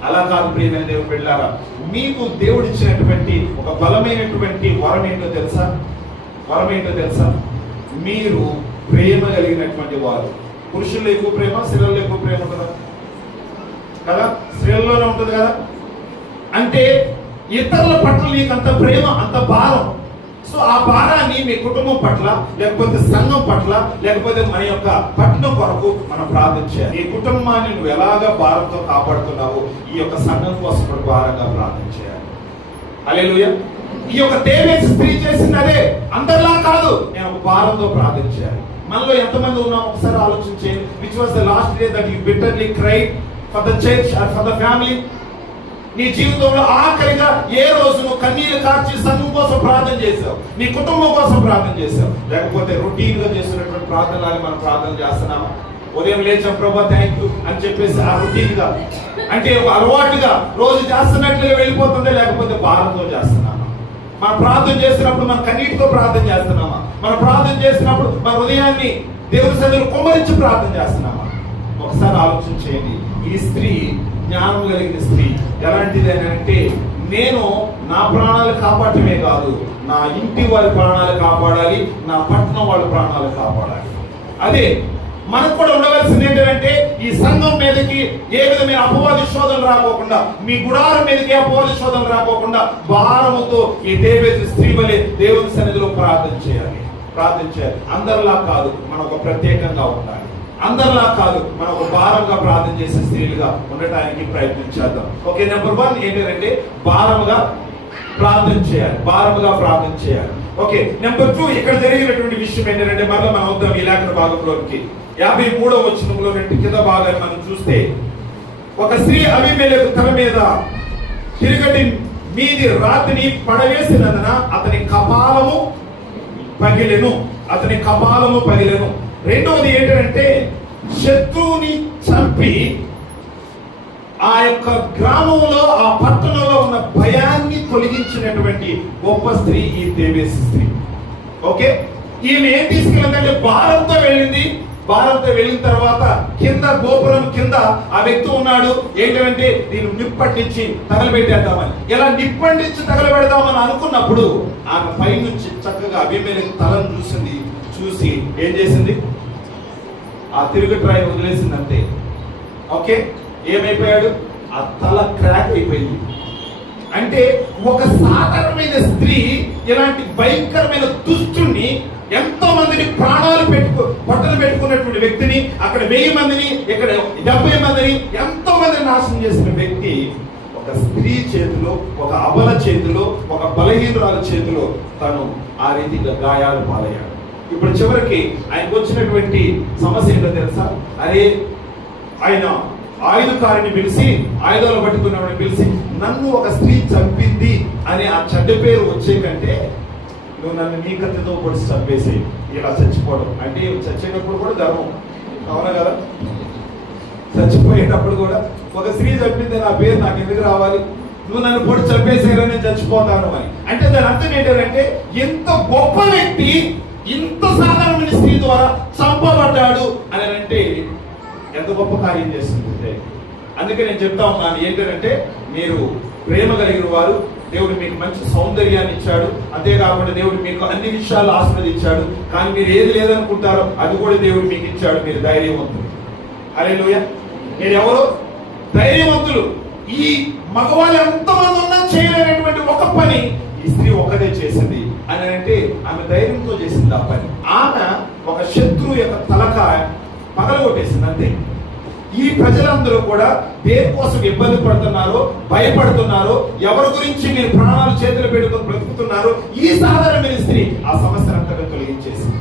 అలా కాదు ప్రియమైన దేవుని బిడ్డలారా, మీకు దేవుడు ఇచ్చినటువంటి ఒక బలమైనటువంటి వరం ఏంటో తెలుసా? వరం ఏంటో తెలుసా? మీరు ప్రేమ కలిగినటువంటి వారు. పురుషుల్లో ఎక్కువ ప్రేమ, స్త్రీలలో ఎక్కువ ప్రేమ ఉంటుందా కదా? స్త్రీలలోనే ఉంటుంది కదా. అంటే ఇతరుల పట్ల నీకు అంత ప్రేమ, అంత భారం. సో ఆ భారాన్ని మీ కుటుంబం పట్ల, లేకపోతే సంఘం పట్ల, లేకపోతే మన యొక్క పట్టణం కొరకు మనం ప్రార్థన చేయాలి. ఈ కుటుంబాన్ని నువ్వు ఎలాగా భారంతో కాపాడుతున్నావో ఈ యొక్క సంఘం కోసం కూడా భారంగా ప్రార్థన చేయాలి. హల్లెలూయా. ఈ యొక్క దేవేసి స్త్రీ చేసింది అదే, అందరిలా కాదు. నేను ఒక భారంతో ప్రార్థన చేయాలి. మనలో ఎంతమంది ఉన్నాం ఒకసారి ఆలోచించేయండి. Which was the last day that you bitterly cried for the church or for the family? నీ జీవితంలో ఆఖరిగా ఏ రోజు నువ్వు కన్నీళ్లు కార్చి సంఘం కోసం ప్రార్థన చేశావు, నీ కుటుంబం కోసం ప్రార్థన చేశావు? లేకపోతే రొటీన్ గా చేస్తున్నటువంటి ప్రార్థనలు మనం ప్రార్థన చేస్తున్నామా? ఉదయం లేచాం, ప్రభా థ్యాంక్ యూ అని చెప్పేసి ఆ రొటీన్ గా, అంటే ఒక అలవాటుగా రోజు చేస్తున్నట్లుగా వెళ్ళిపోతుందా? లేకపోతే భారంతో చేస్తున్నామా? మనం ప్రార్థన చేస్తున్నప్పుడు మన కన్నీటితో ప్రార్థన చేస్తున్నామా? మనం ప్రార్థన చేస్తున్నప్పుడు మన హృదయాన్ని దేవుని సన్నిధిలో కుమ్మరించి ప్రార్థన చేస్తున్నామా? ఒకసారి ఆలోచన చేయండి. ఈ స్త్రీ జ్ఞానం కలిగిన స్త్రీ. ఎలాంటిది అని అంటే, నేను నా ప్రాణాలు కాపాడటమే కాదు, నా ఇంటి వారి ప్రాణాలు కాపాడాలి, నా పట్టణం వాళ్ళ ప్రాణాలు కాపాడాలి. అదే మనకు కూడా ఉండవలసింది. ఏంటంటే ఈ సంఘం మీదకి ఏ విధమైన అపవాది శోధనలు రాకోకుండా, మీ గుడారం మీదకి అపవాది శోధనలు రాకోకుండా భారముతో ఈ దేవేసి స్త్రీ వలె దేవుని సన్నిధిలో ప్రార్థన చేయాలి. అందరిలా కాదు, మనం ఒక ప్రత్యేకంగా ఉండాలి. అందరిలా కాదు, మనం ఒక భారంగా ప్రార్థన చేసే స్త్రీలుగా ఉండటానికి ప్రయత్నించేద్దాం. ఓకే, నెంబర్ 1 ఏంటంటే భారముగా ప్రార్థన చేయాలి. ఓకే, నెంబర్ 2 ఇక్కడ జరిగినటువంటి విషయం ఏంటంటే, మరలా మనం అవుతాం ఈ లేఖన భాగంలోకి 53వ వచనంలో కింద భాగాన్ని మనం చూస్తే, ఒక స్త్రీ అబీమెలెకు తల మీద తిరుగటి మీది రాతిని పడవేసినందున అతని కపాలము పగిలెను. రెండవది ఏంటంటే, శత్రువుని చంపి ఆ యొక్క గ్రామంలో, ఆ పట్టణంలో ఉన్న భయాన్ని తొలగించినటువంటి గొప్ప స్త్రీ ఈ దేవేసి స్త్రీ. ఓకే, ఈమె ఏం తీసుకెళ్ళిందంటే భారంతో వెళ్ళింది. భారంతో వెళ్ళిన తర్వాత కింద గోపురం కింద ఆ వ్యక్తి ఉన్నాడు. ఏంటంటే దీన్ని నిప్పండించి తగలబెట్టేద్దామని, ఇలా నిప్పండించి తగలబెడదామని అనుకున్నప్పుడు ఆమె పై నుంచి చక్కగా అబీమెలెకు తలను చూసి ఏం చేసింది? ఆ తిరుగుట్రాయి వదిలేసింది అంతే. ఓకే, ఏమైపోయాడు? ఆ తల క్రాక్ అయిపోయింది. అంటే ఒక సాధారణమైన స్త్రీ ఇలాంటి భయంకరమైన దుష్టుని, ఎంతో మందిని ప్రాణాలు పొట్టలు పెట్టుకున్నటువంటి వ్యక్తిని, అక్కడ 1000 మందిని, ఇక్కడ 70 మందిని, ఎంతో మందిని నాశనం చేసిన వ్యక్తి ఒక స్త్రీ చేతిలో, ఒక అబల చేతిలో, ఒక బలహీనురాల చేతిలో తను ఆ రీతిగా గాయాలు పాలయ్యాడు. ఇప్పుడు చివరికి ఆయనకు వచ్చినటువంటి సమస్య ఏంటో తెలుసా? అరే, ఆయన ఆయుధకారిని పిలిచి, ఆయుధాలు పట్టుకున్నవాడిని పిలిచి, నన్ను ఒక స్త్రీ చంపింది అని ఆ చెడ్డ పేరు వచ్చే కంటే నువ్వు నన్ను నీ కత్తితో పొడిచి చంపేసేయి. ఇలా చచ్చిపోవడం అంటే, చచ్చేటప్పుడు కూడా ధర్మం, అవునా కదా? చచ్చిపోయేటప్పుడు కూడా ఒక స్త్రీ చంపింది, నా పేరు నాకు ఎందుకు రావాలి, నువ్వు నన్ను పొడి చంపేసేరా, నేను చచ్చిపోతాను అని. అంటే దాని అర్థం ఏంటంటే, ఎంత గొప్ప వ్యక్తి ఇంత సాధారణమైన స్త్రీ ద్వారా చంపబడ్డాడు అని అంటే ఎంత గొప్ప కార్యం చేస్తుంది. అందుకే నేను చెప్తా ఉన్నాను ఏంటంటే, మీరు ప్రేమ కలిగిన వారు, దేవుడు మీకు మంచి సౌందర్యాన్ని ఇచ్చాడు, అంతేకాకుండా దేవుడు మీకు అన్ని విషయాలు ఆశీర్వదించాడు. కానీ మీరు ఏది లేదనుకుంటారో అది కూడా దేవుడు మీకు ఇచ్చాడు. మీరు ధైర్యవంతులు. హల్లెలూయా. మీరు ఎవరు? ధైర్యవంతులు. ఈ మగవాళ్ళు ఎంతమంది ఉన్నా చేయలేనటువంటి ఒక పని ఈ స్త్రీ ఒక్కదే చేసింది అని అంటే, ఆమె ధైర్యంతో చేసింది ఆ పని. ఆమె ఒక శత్రువు యొక్క తలకాయ పగలగొట్టేసింది అంతే. ఈ ప్రజలందరూ కూడా దేని కోసం ఇబ్బంది పడుతున్నారో, భయపడుతున్నారో, ఎవరి గురించి మీరు ప్రాణాలు చేతులు పెట్టుకుని బ్రతుకుతున్నారో, ఈ సాధారణమైన స్త్రీ ఆ సమస్యనంతా తొలగించేసింది,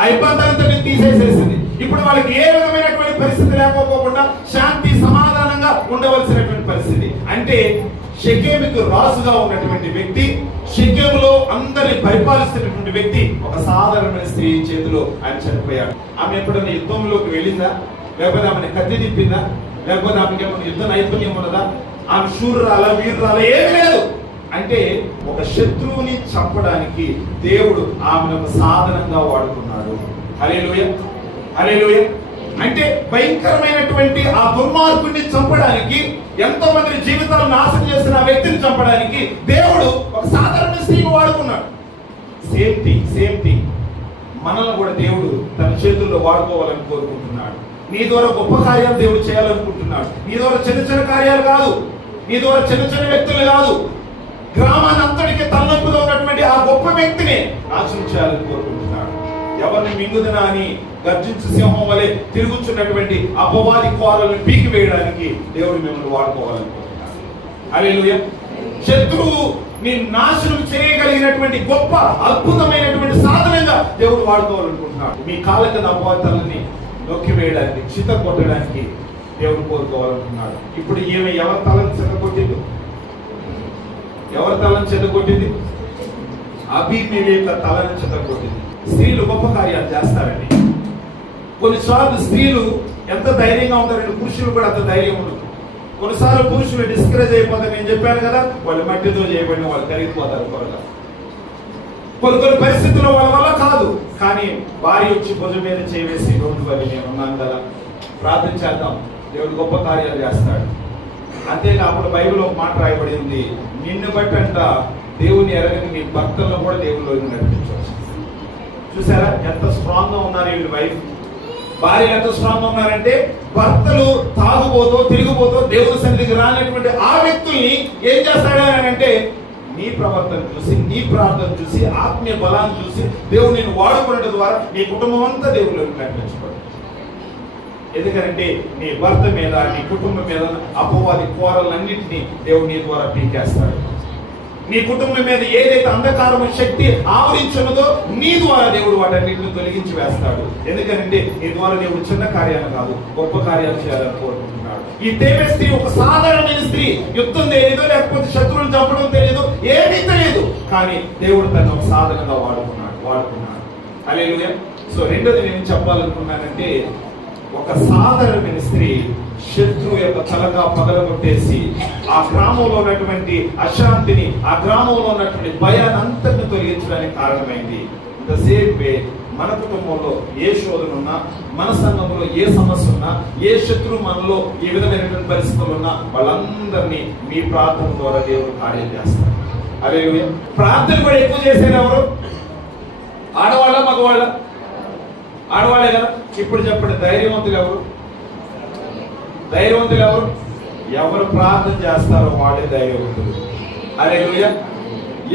ఆ ఇబ్బంది అంతా తీసేసేసింది. ఇప్పుడు వాళ్ళకి ఏ విధమైనటువంటి పరిస్థితి లేకపోకుండా శాంతి సమాధానంగా ఉండవలసినటువంటి పరిస్థితి. అంటే షెకెముకు రాజుగా ఉన్నటువంటి వ్యక్తి, షెకెములో అందరిని పరిపాలిస్తున్నటువంటి వ్యక్తి ఒక సాధారణమైన స్త్రీ చేతిలో ఆయన చనిపోయాడు. ఆమె ఎప్పుడైనా యుద్ధంలోకి వెళ్ళిందా? లేకపోతే ఆమెను కత్తి తిప్పిందా? లేకపోతే ఆమెకి ఏమైనా యుద్ధ నైపుణ్యం ఉన్నదా? ఆమె శూరురాలా, వీరురాలా? ఏమీ లేదు. అంటే ఒక శత్రువుని చంపడానికి దేవుడు ఆమెను ఒక సాధనంగా వాడుకున్నాడు. హల్లెలూయా, హల్లెలూయా. అంటే భయంకరమైనటువంటి ఆ దుర్మార్గుడిని చంపడానికి, ఎంతో మంది జీవితాలను నాశనం చేసిన ఆ వ్యక్తిని చంపడానికి దేవుడు ఒక సాధారణ స్త్రీని వాడుకున్నాడు. సేమ్ థింగ్ మనల్ని కూడా దేవుడు తన చేతుల్లో వాడుకోవాలని కోరుకుంటున్నాడు. నీ ద్వారా గొప్ప కార్యాలు దేవుడు చేయాలనుకుంటున్నాడు. నీ ద్వారా చిన్న చిన్న కార్యాలు కాదు, నీ ద్వారా చిన్న చిన్న వ్యక్తులు కాదు, గ్రామాన్ని అంతటికి తలనొప్పిగా ఉన్నటువంటి ఆ గొప్ప వ్యక్తిని నాశనం చేయాలని కోరుకుంటున్నాడు. ఎవరిని మింగుదనా అని గర్జించు సింహం వలె తిరుగుతున్నటువంటి అపవాది కోరలను పీకి వేయడానికి దేవుడు మిమ్మల్ని వాడుకోవాలనుకుంటున్నాడు. హల్లెలూయా. శత్రువు నీ నాశనం చేయగలిగినటువంటి గొప్ప అద్భుతమైనటువంటి సాధనంగా దేవుడు వాడుకోవాలనుకుంటున్నాడు. మీ కాళ్ళ కింద అపవాదాలని నొక్కి వేయడానికి, చిత కొట్టడానికి దేవుడు కోరుకోవాలనుకున్నాడు. ఇప్పుడు ఈమె ఎవరి తలను చెదగొట్టింది? ఎవరి తలను చెదగొట్టింది? అబీమెలెకు తలను చెదగొట్టింది. స్త్రీలు గొప్ప కార్యాలు చేస్తారండి. కొన్నిసార్లు స్త్రీలు ఎంత ధైర్యంగా ఉంటారండి, పురుషులు కూడా అంత ధైర్యం ఉండదు. కొన్నిసార్లు పురుషులు డిస్కరేజ్ అయిపోతారు. నేను చెప్పాను కదా, వాళ్ళు మట్టితో చేయబడిన వాళ్ళు కరిగిపోతారు త్వరగా. కొన్ని పరిస్థితుల్లో వాళ్ళ వల్ల కాదు, కానీ భార్య వచ్చి భుజం మీద చేయవేసి రెండు వల్ల నేను ఉన్నాను కదా, ప్రార్థన చేద్దాం, దేవుడు గొప్ప కార్యాలు చేస్తాడు. అంతేకాకుండా బైబిల్ ఒక మాట రాయబడి ఉంది, నిన్ను బట్టి అంట దేవుని ఎరగని నీ భక్తులను కూడా దేవుళ్ళు నడిపించవచ్చు. చూసారా ఎంత స్ట్రాంగ్ గా ఉన్నారు వీళ్ళు వైఫ్. భార్య ఎంత స్ట్రాంగ్ గా ఉన్నారంటే, భర్తలు తాగుబోతో తిరిగిపోతూ దేవుని సన్నిధికి రానటువంటి ఆ వ్యక్తుల్ని ఏం చేస్తాడంటే, నీ ప్రవర్తన చూసి, నీ ప్రార్థన చూసి, ఆత్మీయ బలాన్ని చూసి దేవుడు నేను వాడుకునే ద్వారా నీ కుటుంబం అంతా దేవుళ్ళు కనిపించబడు. ఎందుకంటే నీ భర్త మీద, నీ కుటుంబం మీద అపవాది కోరలన్నింటినీ దేవుడు నీ ద్వారా పీకేస్తాడు. నీ కుటుంబం మీద ఏదైతే అంధకారం శక్తి ఆవరించున్నదో నీ ద్వారా దేవుడు వాటన్నిటిని తొలగించి వేస్తాడు. ఎందుకంటే నీ ద్వారా దేవుడు చిన్న కార్యాలు కాదు, గొప్ప కార్యాలు చేయాలని కోరుకుంటున్నాడు. ఈ తేమే స్త్రీ ఒక సాధారణమైన స్త్రీ. యుద్ధం తెలియదు, లేకపోతే శత్రువులు చంపడం తెలియదు, ఏమీ తెలియదు, కానీ దేవుడు తను ఒక సాధనంగా వాడుకున్నాడు. హల్లెలూయా. సో రెండోది నేను చెప్పాలనుకున్నానంటే, ఒక సాధారణమైన స్త్రీ శత్రువు యొక్క తలగా పగలగొట్టేసి ఆ గ్రామంలో ఉన్నటువంటి అశాంతిని, ఆ గ్రామంలో ఉన్నటువంటి భయాన్ని అంతటిని తొలగించడానికి కారణమైంది. ద సేమ్ వే మన కుటుంబంలో ఏ శోధన ఉన్నా, మన సంఘంలో ఏ సమస్య ఉన్నా, ఏ శత్రువు మనలో ఏ విధమైనటువంటి పరిస్థితులు ఉన్నా, వాళ్ళందరినీ మీ ప్రార్థన ద్వారా దేవుడు కార్యం చేస్తారు. హల్లెలూయా. ప్రార్థన కూడా ఎక్కువ చేసేది ఎవరు? ఆడవాళ్ళ మగవాళ్ళ? ఆడవాళ్ళే కదా. ఇప్పుడు చెప్పండి, ధైర్యవంతులు ఎవరు? ధైర్యవంతులు ఎవరు? ఎవరు ప్రార్థన చేస్తారో వాళ్ళే ధైర్యవంతులు. హల్లెలూయా.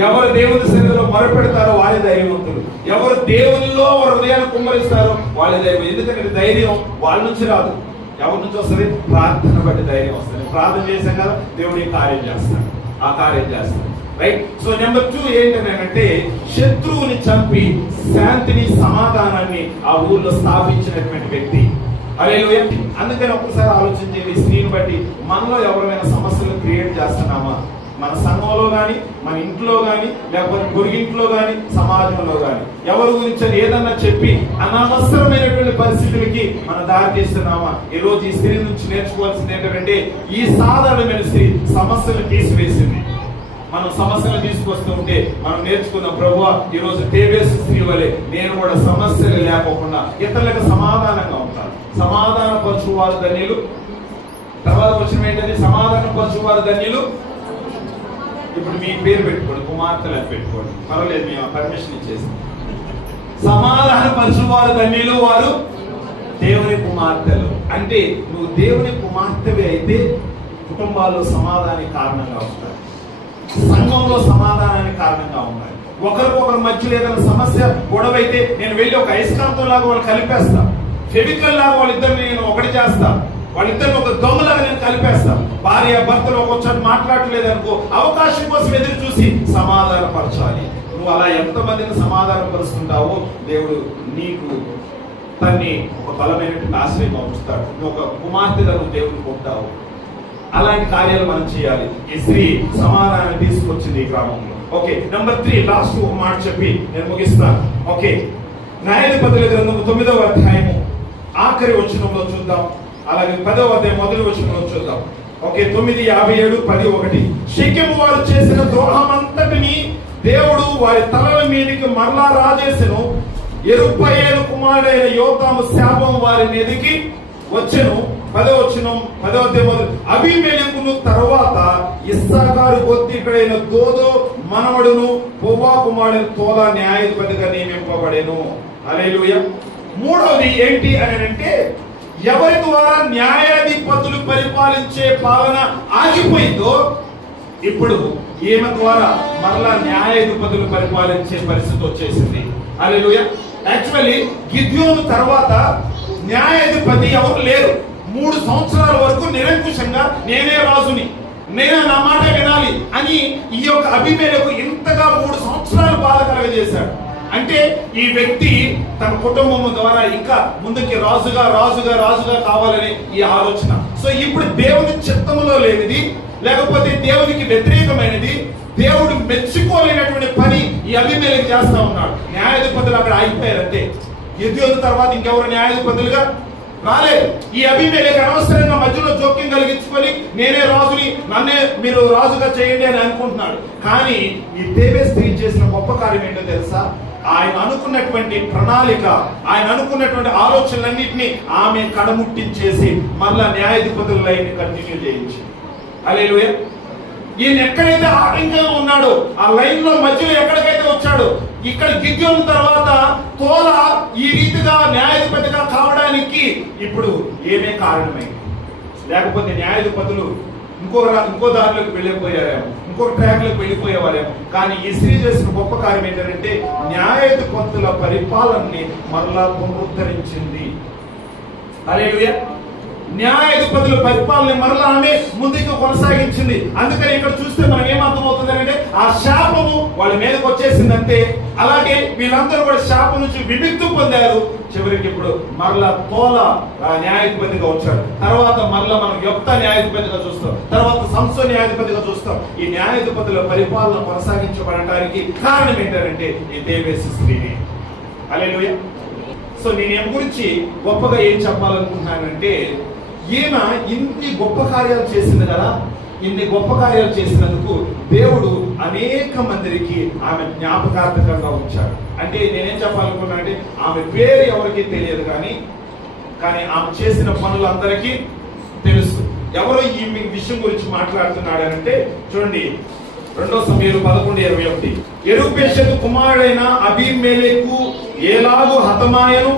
ఎవరు దేవుని సన్నిధిలో మొరపెడతారో వాళ్ళే ధైర్యవంతులు. ఎవరు దేవునిలో వారి హృదయాన్ని కుమ్మరిస్తారో వాళ్ళే ధైర్యం. ఎందుకంటే ధైర్యం వాళ్ళ నుంచి రాదు. ఎవరి నుంచి వస్తుంది? ప్రార్థన బట్టి ధైర్యం వస్తుంది. ప్రార్థన చేశాం కదా, దేవుడి కార్యం చేస్తాడు, ఆ కార్యం చేస్తాడు. రైట్. సో నెంబర్ 2 ఏంటంటే, శత్రువుని చంపి శాంతిని, సమాధానాన్ని ఆ ఊర్లో స్థాపించినటువంటి వ్యక్తి. హల్లెలూయా. అందుకని ఒక్కసారి ఆలోచించేది, స్త్రీని బట్టి మనలో ఎవరైనా సమస్యలు క్రియేట్ చేస్తున్నామా? మన సంఘంలో గాని, మన ఇంట్లో గాని, లేకపోతే పొరుగింట్లో గాని, సమాజంలో గాని ఎవరి గురించి ఏదన్నా చెప్పి అనవసరమైనటువంటి పరిస్థితులకి మనం దారి తీస్తున్నామా? ఈ రోజు ఈ స్త్రీ నుంచి నేర్చుకోవాల్సింది ఏంటంటే, ఈ సాధారణమైన స్త్రీ సమస్యలు తీసివేసింది. మనం సమస్యలు తీసుకొస్తూ ఉంటే మనం నేర్చుకున్న, ప్రభువా ఈ రోజు తేబేసు స్త్రీ వలె నేను కూడా సమస్యలు లేకోకుండా ఇతరులకు సమాధానంగా ఉంటాను. సమాధాన పరచువారు ధన్యులు. తర్వాత వచ్చిన ఏంటంటే, సమాధాన పరచువారు ధన్యులు. ఇప్పుడు మీ పేరు పెట్టుకోండి, కుమార్తెలు అని పెట్టుకోండి, పర్వాలేదు, మేము పర్మిషన్ ఇచ్చేసి. సమాధాన పరచువారు ధన్యులు, వారు దేవుని కుమార్తెలు. అంటే నువ్వు దేవుని కుమార్తెవి అయితే కుటుంబాల్లో సమాధానానికి కారణంగా ఉంటారు, సంఘంలో సమాధానానికి కారణంగా ఉన్నాయి. ఒకరికొకరి మధ్యలో ఏదైనా సమస్య గొడవ అయితే నేను వెళ్ళి ఒక అయస్కాంతం లాగా వాళ్ళు కలిపేస్తా, ఫెవికల్ లాగా వాళ్ళిద్దరిని నేను ఒకటి చేస్తా, వాళ్ళిద్దరిని ఒక దొంగలాగా నేను కలిపేస్తా. భార్య భర్తలు ఒక్కొక్కసారి మాట్లాడలేదు అనుకో, అవకాశం కోసం ఎదురు చూసి సమాధానపరచాలి. నువ్వు అలా ఎంతమందిని సమాధానపరుస్తుంటావో దేవుడు నీకు తన్ని ఒక బలమైనటువంటి ఆశ్రయంగా ఉంచుతాడు. నువ్వు ఒక కుమార్తెగా నువ్వు దేవుడిని పొందుతావు. అలాంటి కార్యాలు మనం చేయాలి. ఈ స్త్రీ సమాధానం తీసుకొచ్చింది ఈ గ్రామంలో. ఓకే. నెంబర్ 3 లాస్ట్ ఒక మాట చెప్పి నేను ముగిస్తాను. ఓకే. న్యాయాధిపతుల గ్రంథము 9వ అధ్యాయము ఆఖరి వచనంలో చూద్దాం, అలాగే 10వ అధ్యాయం మొదటి వచనంలో చూద్దాం. ఓకే. 9:57, 10:1. షెకెము వారు చేసిన ద్రోహం అంతటిని దేవుడు వారి తలల మీదకి మరలా రాజేసెను. యెరుబ్బయలు కుమారుడైన యోతాము శాపం వారి మీదకి వచ్చెను. 10వ వచనం, 10వ అధ్యాయం మొదలు. అబీమెలెకును తర్వాత ఇస్సాకారు గోత్రీకుడైన దోదో మనవడును పువ్వా కుమారుడు తోలా న్యాయాధిపతిగా నియమింపబడెను. హల్లెలూయా. మూడవది ఏంటి అని అంటే, ఎవరి ద్వారా న్యాయాధిపతులు పరిపాలించే పాలన ఆగిపోయిందో ఇప్పుడు ఈమె ద్వారా మరలా న్యాయాధిపతులు పరిపాలించే పరిస్థితి వచ్చేసింది. హల్లెలూయా. యాక్చువల్లీ గిద్యోను తర్వాత న్యాయాధిపతి ఎవరు లేరు. 3 సంవత్సరాల వరకు నిరంకుశంగా నేనే రాజుని, నేనే నా మాట వినాలి అని ఈ యొక్క అబీమెలెకు ఇంతగా 3 సంవత్సరాలు బాధ కలగజేశాడు. అంటే ఈ వ్యక్తి తన కుటుంబం ద్వారా ఇంకా ముందుకి రాజుగా రాజుగా రాజుగా కావాలని ఈ ఆలోచన. సో ఇప్పుడు దేవుని చిత్తములో లేనిది, లేకపోతే దేవునికి వ్యతిరేకమైనది, దేవుడు మెచ్చుకోలేనటువంటి పని ఈ అబీమెలెకు చేస్తా ఉన్నాడు. న్యాయాధిపతులు అక్కడ ఆగిపోయారంటే. గిద్యోను తర్వాత ఇంకెవరు న్యాయాధిపతులుగా రాలేదు. ఈ అబీమెలెకు అనవసరంగా మధ్యలో జోక్యం కలిగించుకొని నేనే రాజుని, నన్నే మీరు రాజుగా చేయండి అని అనుకుంటున్నాడు. కానీ ఈ దేవే స్త్రీ చేసిన గొప్ప కార్యం ఏంటో తెలుసా? ఆయన అనుకున్నటువంటి ప్రణాళిక, ఆయన అనుకున్నటువంటి ఆలోచనలన్నింటినీ ఆమె కడముట్టించేసి మళ్ళా న్యాయాధిపతుల లైన్ కంటిన్యూ చేయించింది. హల్లెలూయా. ఈయన ఎక్కడైతే ఆటంకంగా ఉన్నాడో ఆ లైన్ లో మధ్యలో ఎక్కడికైతే వచ్చాడో, ఇక్కడ గిద్యోను తర్వాత తోల ఈ రీతిగా న్యాయాధిపతిగా కావడానికి ఇప్పుడు ఏమే కారణమైంది? లేకపోతే న్యాయాధిపతులు ఇంకో దారిలోకి వెళ్ళిపోయారేమో, ఇంకొక ట్రాక్ లోకి వెళ్ళిపోయేవారేమో. కానీ ఈ స్త్రీ చేసిన గొప్ప కార్యం ఏంటంటే న్యాయాధిపతుల పరిపాలనని మరలా పునరుద్ధరించింది. హల్లెలూయా. న్యాయాధిపతుల పరిపాలన మరలా ఆమె ముందుకు కొనసాగించింది. అందుకని ఇక్కడ చూస్తే మనకి ఏమర్థమవుతుంది అంటే ఆ శాపము వాళ్ళ మీదకి వచ్చేసిందంటే, అలాగే వీళ్ళందరూ కూడా శాపం నుంచి విముక్తి పొందారు. చివరికి ఇప్పుడు మరలా తోల న్యాయాధిపతిగా వచ్చాడు. తర్వాత మరలా మనం యొప్తా న్యాయాధిపతిగా చూస్తాం, తర్వాత సంసోను న్యాయాధిపతిగా చూస్తాం. ఈ న్యాయాధిపతుల పరిపాలన కొనసాగించబడటానికి కారణం ఏంటంటే ఈ దేవేసి స్త్రీని. హల్లెలూయా. సో నేను ఏం గురించి గొప్పగా ఏం చెప్పాలనుకుంటున్నానంటే, ఈమె ఇన్ని గొప్ప కార్యాలు చేసింది కదా. ఇన్ని గొప్ప కార్యాలు చేసినందుకు దేవుడు అనేక మందికి ఆమె జ్ఞాపకార్థకంగా ఉంచాడు. అంటే నేనేం చెప్పాలనుకున్నా అంటే, ఆమె పేరు ఎవరికి తెలియదు కానీ ఆమె చేసిన పనులు అందరికీ తెలుసు. ఎవరో ఈ విషయం గురించి మాట్లాడుతున్నాడంటే చూడండి, 2 సమూయేలు 11:21. యెరుబ్బెషెతు కుమారుడైన అబీమెలెకు ఏలాగు హతమాయను,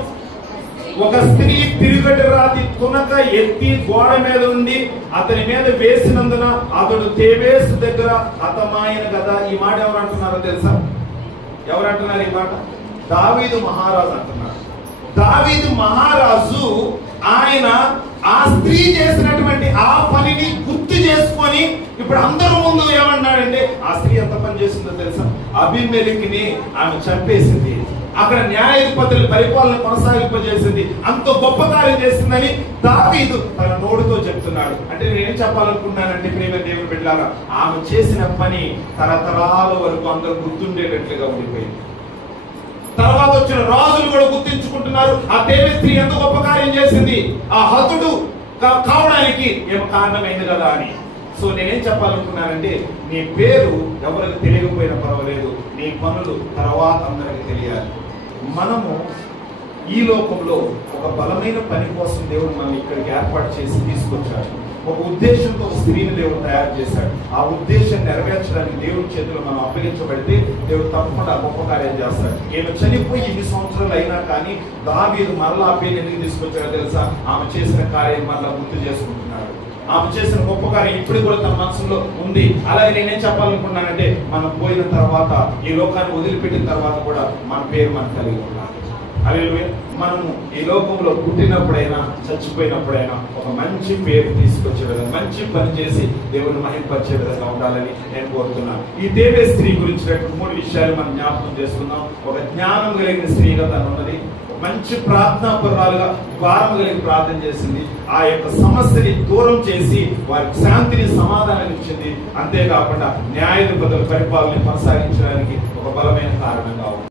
ఒక స్త్రీ తిరుగటి రాతి తునక ఎత్తి గోడ మీద నుండి అతని మీద వేసినందున అతడు తేబేసు దగ్గర హతమాయను కదా. ఈ మాట ఎవరు అంటున్నారో తెలుసా? ఎవరు అంటున్నారు ఈ మాట? దావీదు మహారాజు అంటున్నారు. దావీదు మహారాజు ఆయన ఆ స్త్రీ చేసినటువంటి ఆ పనిని గుర్తు చేసుకొని ఇప్పుడు అందరూ ముందు ఏమన్నాడంటే, ఆ స్త్రీ ఎంత పని చేసిందో తెలుసా? అబీమెలెకుని ఆమె చంపేసింది, అక్కడ న్యాయాధిపతుల పరిపాలన కొనసాగింపజేసింది, అంత గొప్ప కార్యం చేసిందని దావీదు తన నోటితో చెప్తున్నాడు. అంటే నేనేం చెప్పాలనుకున్నానంటే ప్రియమైన దేవుని బిడ్డలారా, ఆమె చేసిన పని తరతరాల వరకు అందరూ గుర్తుండేటట్లుగా ఉండిపోయింది. తర్వాత వచ్చిన రాజులు కూడా గుర్తించుకుంటున్నారు, ఆ దేవి స్త్రీ ఎంత గొప్ప కార్యం చేసింది, ఆ హతుడు కావడానికి ఏమో కారణమైంది కదా అని. సో నేనేం చెప్పాలనుకున్నానంటే, నీ పేరు ఎవరికి తెలియకపోయినా పర్వాలేదు, నీ పనులు తర్వాత అందరికి తెలియాలి. మనము ఈ లోకంలో ఒక బలమైన పని కోసం దేవుడు మనం ఇక్కడికి ఏర్పాటు చేసి తీసుకొచ్చాడు. ఒక ఉద్దేశంతో ఒక స్త్రీని దేవుడు తయారు చేశాడు. ఆ ఉద్దేశం నెరవేర్చడానికి దేవుడి చేతిలో మనం అప్పగించబడితే దేవుడు తప్పకుండా గొప్ప కార్యం చేస్తాడు. ఈమె చనిపోయి 2 సంవత్సరాలు అయినా కానీ దావీదు మరలా ఆ పేరు ఎందుకు తీసుకొచ్చాడో తెలుసా? ఆమె చేసిన కార్యం మరలా గుర్తు చేసుకుంటున్నాడు. ఆమె చేసిన గొప్ప కార్యం ఇప్పుడు కూడా తన మనసులో ఉంది. అలాగే నేనేం చెప్పాలనుకున్నానంటే, మనం పోయిన తర్వాత, ఈ లోకాన్ని వదిలిపెట్టిన తర్వాత కూడా మన పేరు మనం కలిగి ఉండాలి. హల్లెలూయా. మనము ఈ లోకంలో పుట్టినప్పుడైనా చచ్చిపోయినప్పుడైనా ఒక మంచి పేరు తీసుకొచ్చే విధంగా, మంచి పని చేసి దేవుని మహింపరిచే విధంగా ఉండాలని నేను కోరుతున్నాను. ఈ దేవే స్త్రీ గురించినటువంటి 3 విషయాలు మనం జ్ఞాపకం చేసుకుందాం. ఒక జ్ఞానం కలిగిన స్త్రీగా తను ఉన్నది, మంచి ప్రార్థనాపరురాలుగా భారం కలిగి ప్రార్థన చేసింది, ఆ యొక్క సమస్యని దూరం చేసి వారికి శాంతిని సమాధానం ఇచ్చింది. అంతేకాకుండా న్యాయాధిపతుల పరిపాలన కొనసాగించడానికి ఒక బలమైన కారణంగా ఉంది.